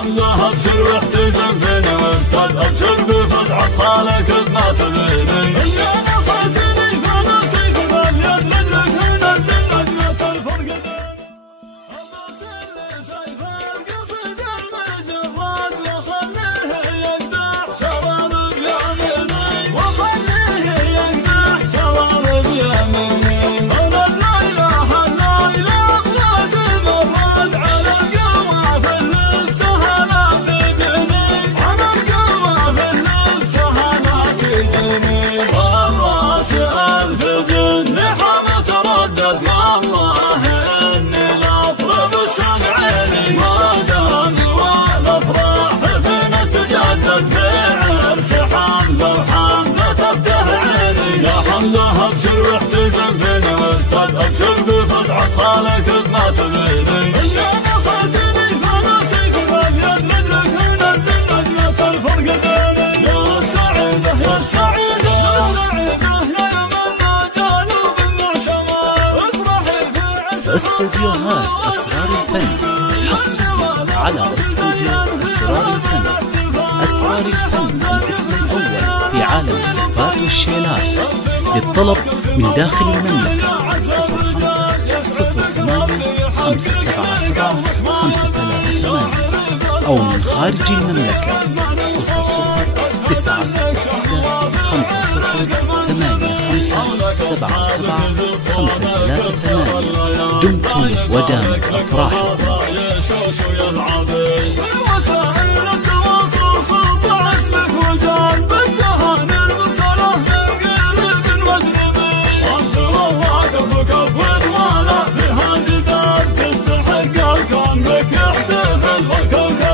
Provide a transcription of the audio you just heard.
حمزة ابشر واحتزم فيني واستد ابشر بفزعة خالك بما تبيني اني انا فاتني فانا سيف باليد ندرك ونزل نجمة الفرق عباس اللي سيف القصد المجرد وخليه يقدح شراب بيميني وخليه يقدح شراب بيميني انا لا اله الا الله بذات مراد على القوى في اللبسها لا تجني على القوى في اللبسها لا تجني والراس الف جن حما تردد مع الله اني لا اطلب سمعيني ما دام والافراح فينا تجدد في عرس حمزه وحمزه تفته عيني يا حمزه ابشر واحتزم فيني واستد ابشر بفزعه خالك بما تبيني اني انا فاتني فانا سيف باليد ندرك ونزل نجمه الفرق ديني يا سعيده يا سعيده يا سعيده يا من جانوب مع شمال افرحي في عسى استوديوهات أسرار الفن حصريا على استوديو أسرار الفن. أسرار الفن الاسم الأول في عالم الصفات والشيلات. للطلب من داخل المملكة 0508577538 أو من خارج المملكة 009090857753. دمتم ودامت أفراحكم. وسائل التواصل سلطة اسمك وجان بالتهاني المرسلة من قريب واجنبي انت وواقف كف ولا فيها جدال تستحق الكون بك يحتفل والكوكب